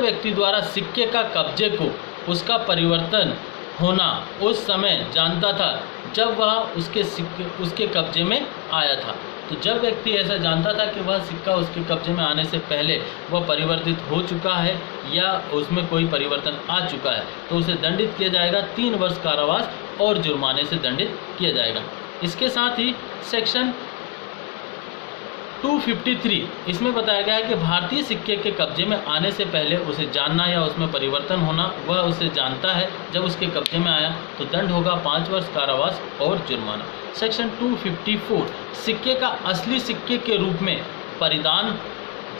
व्यक्ति द्वारा सिक्के का कब्जे को उसका परिवर्तन होना उस समय जानता था जब वह उसके कब्जे में आया था। तो जब व्यक्ति ऐसा जानता था कि वह सिक्का उसके कब्जे में आने से पहले वह परिवर्तित हो चुका है या उसमें कोई परिवर्तन आ चुका है, तो उसे दंडित किया जाएगा, 3 वर्ष कारावास और जुर्माने से दंडित किया जाएगा। इसके साथ ही सेक्शन 253 इसमें बताया गया है कि भारतीय सिक्के के कब्जे में आने से पहले उसे जानना या उसमें परिवर्तन होना, वह उसे जानता है जब उसके कब्जे में आया तो दंड होगा 5 वर्ष कारावास और जुर्माना। सेक्शन 254 सिक्के का असली सिक्के के रूप में परिधान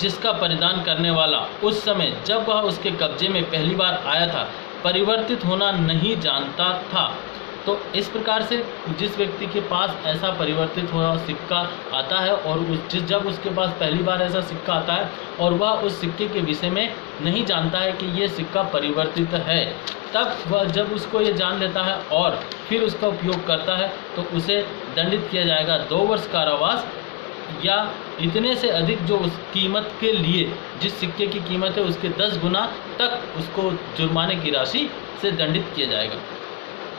जिसका परिधान करने वाला उस समय जब वह उसके कब्जे में पहली बार आया था परिवर्तित होना नहीं जानता था। तो इस प्रकार से जिस व्यक्ति के पास ऐसा परिवर्तित हुआ सिक्का आता है और जब उसके पास पहली बार ऐसा सिक्का आता है और वह उस सिक्के के विषय में नहीं जानता है कि ये सिक्का परिवर्तित है, तब वह जब उसको ये जान लेता है और फिर उसका उपयोग करता है तो उसे दंडित किया जाएगा 2 वर्ष कारावास या इतने से अधिक जो उस कीमत के लिए जिस सिक्के की कीमत है उसके 10 गुना तक उसको जुर्माने की राशि से दंडित किया जाएगा।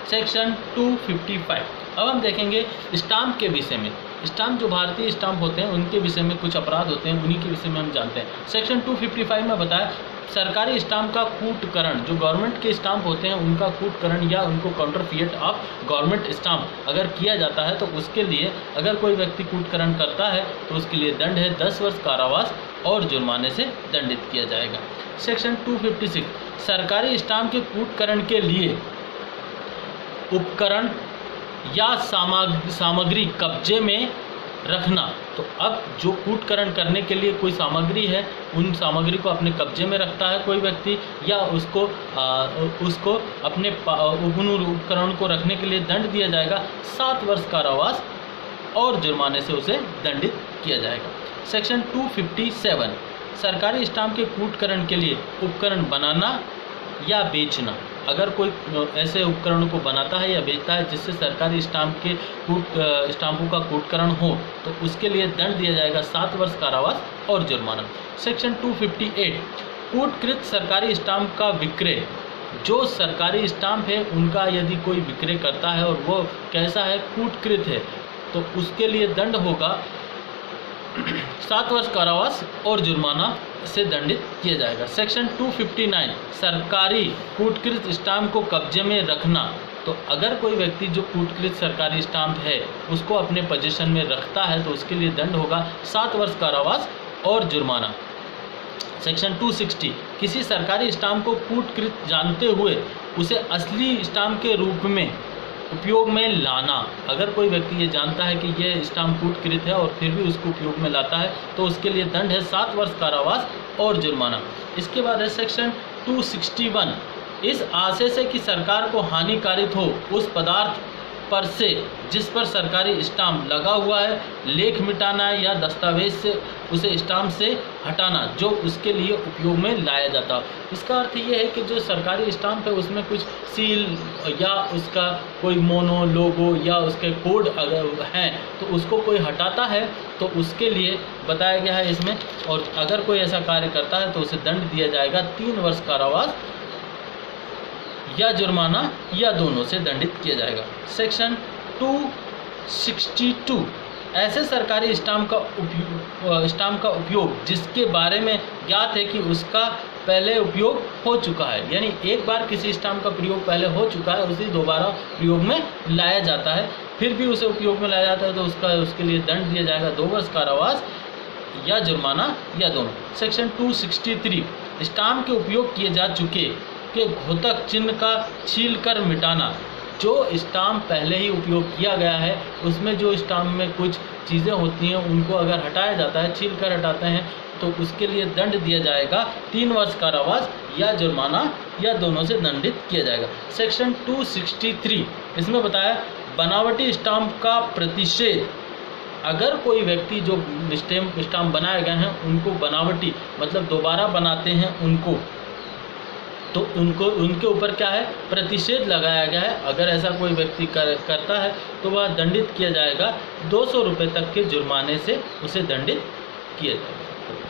सेक्शन 255 अब हम देखेंगे स्टाम्प के विषय में। स्टाम्प जो भारतीय स्टाम्प होते हैं उनके विषय में कुछ अपराध होते हैं, उन्हीं के विषय में हम जानते हैं। सेक्शन 255 में बताया सरकारी स्टाम्प का कूटकरण, जो गवर्नमेंट के स्टाम्प होते हैं उनका कूटकरण या उनको काउंटरफिएट ऑफ गवर्नमेंट स्टाम्प अगर किया जाता है तो उसके लिए अगर कोई व्यक्ति कूटकरण करता है तो उसके लिए दंड है 10 वर्ष कारावास और जुर्माने से दंडित किया जाएगा। सेक्शन 256 सरकारी स्टाम्प के कूटकरण के लिए उपकरण या सामग्री कब्जे में रखना। तो अब जो कूटकरण करने के लिए कोई सामग्री है उन सामग्री को अपने कब्जे में रखता है कोई व्यक्ति या उसको अपने उन उपकरण को रखने के लिए दंड दिया जाएगा 7 वर्ष कारावास और जुर्माने से उसे दंडित किया जाएगा। सेक्शन 257 सरकारी स्टाम्प के कूटकरण के लिए उपकरण बनाना या बेचना। अगर कोई ऐसे उपकरणों को बनाता है या बेचता है जिससे सरकारी स्टाम्पों का कूटकरण हो तो उसके लिए दंड दिया जाएगा 7 वर्ष कारावास और जुर्माना। सेक्शन 258 कूटकृत सरकारी स्टाम्प का विक्रय। जो सरकारी स्टाम्प है उनका यदि कोई विक्रय करता है और वो कैसा है, कूटकृत है, तो उसके लिए दंड होगा 7 वर्ष कारावास और जुर्माना से दंडित किया जाएगा। सेक्शन 259 सरकारी कूटकृत स्टाम्प को कब्जे में रखना। तो अगर कोई व्यक्ति जो कूटकृत सरकारी स्टाम्प है उसको अपने पोजीशन में रखता है तो उसके लिए दंड होगा 7 वर्ष कारावास और जुर्माना। सेक्शन 260 किसी सरकारी स्टाम्प को कूटकृत जानते हुए उसे असली स्टाम्प के रूप में उपयोग में लाना। अगर कोई व्यक्ति ये जानता है कि ये स्टाम्प कूटकृत है और फिर भी उसको उपयोग में लाता है तो उसके लिए दंड है 7 वर्ष कारावास और जुर्माना। इसके बाद है सेक्शन 261 इस आशय से कि सरकार को हानिकारित हो उस पदार्थ पर से जिस पर सरकारी स्टाम्प लगा हुआ है लेख मिटाना या दस्तावेज से उसे स्टाम्प से हटाना जो उसके लिए उपयोग में लाया जाता है। इसका अर्थ ये है कि जो सरकारी स्टाम्प है उसमें कुछ सील या उसका कोई मोनो लोगो या उसके कोड अगर हैं तो उसको कोई हटाता है तो उसके लिए बताया गया है इसमें, और अगर कोई ऐसा कार्य करता है तो उसे दंड दिया जाएगा 3 वर्ष कारावास या जुर्माना या दोनों से दंडित किया जाएगा। सेक्शन 262 ऐसे सरकारी स्टाम्प का उपयोग जिसके बारे में ज्ञात है कि उसका पहले उपयोग हो चुका है, यानी एक बार किसी स्टाम्प का प्रयोग पहले हो चुका है उसे दोबारा प्रयोग में लाया जाता है, फिर भी उसे उपयोग में लाया जाता है तो उसके लिए दंड दिया जाएगा 2 वर्ष कारावास या जुर्माना या दोनों। सेक्शन 263 स्टाम्प के उपयोग किए जा चुके के घोतक चिन्ह का छील कर मिटाना। जो स्टाम्प पहले ही उपयोग किया गया है उसमें जो स्टाम्प में कुछ चीज़ें होती हैं उनको अगर हटाया जाता है, छील कर हटाते हैं तो उसके लिए दंड दिया जाएगा 3 वर्ष कारावास या जुर्माना या दोनों से दंडित किया जाएगा। सेक्शन 263 इसमें बताया बनावटी स्टाम्प का प्रतिषेध। अगर कोई व्यक्ति जो स्टाम्प बनाए गए हैं उनको बनावटी मतलब दोबारा बनाते हैं उनको तो उनके ऊपर क्या है, प्रतिषेध लगाया गया है। अगर ऐसा कोई व्यक्ति करता है तो वह दंडित किया जाएगा 200 रुपये तक के जुर्माने से उसे दंडित किया जाएगा।